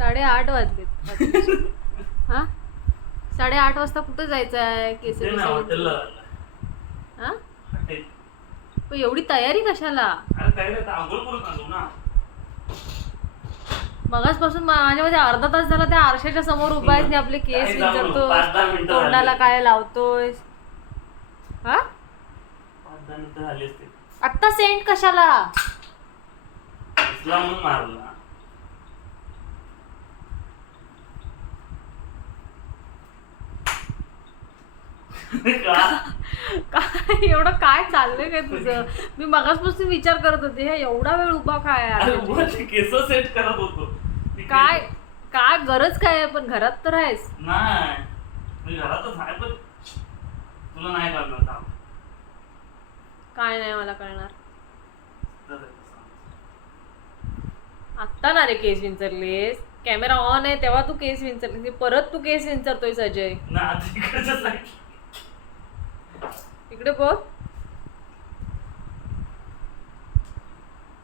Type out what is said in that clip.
8:30 वाजलेत. हा 8:30 वाजता कुठे जायचं आहे केस ते ना हॉटेलला झालं. हा हॉटेल. पण एवढी तयारी कशाला? अरे काय रे, आंघोळ करून आलो ना. मगाचपासून माझ्यामध्ये अर्धा तास झाला त्या आरशाच्या समोर उभा आहेस आणि आपले केस काय जाऊ, विचारतोय, 5-10 मिनिटं तोंडाला झाली. काय लावतोय. हा 5-10 मिनिटं झाली असते. आत्ता सेंट कशाला? दिसला म्हणून मारला. का? काय एवढं काय चाललंय काय तुझं? मी मगाचपासून विचार करत होते हे एवढा वेळ उभा काय अरे आहे? उगाच केस सेट करत होतो. ती काय केस- काय गरज काय आहे? पण घरात तर आहेस. नाही मी घरातच आहे, पण तुला नाही करणार काम. काय नाही मला कळणार. तर आहे तसं. आत्ता ना रे केस विंचरलीस, कॅमेरा ऑन आहे तेव्हा तू केस विंचरलीस, परत तू केस विंचरतोय अजय. ना तिकडच्या साईड इकडे बघ.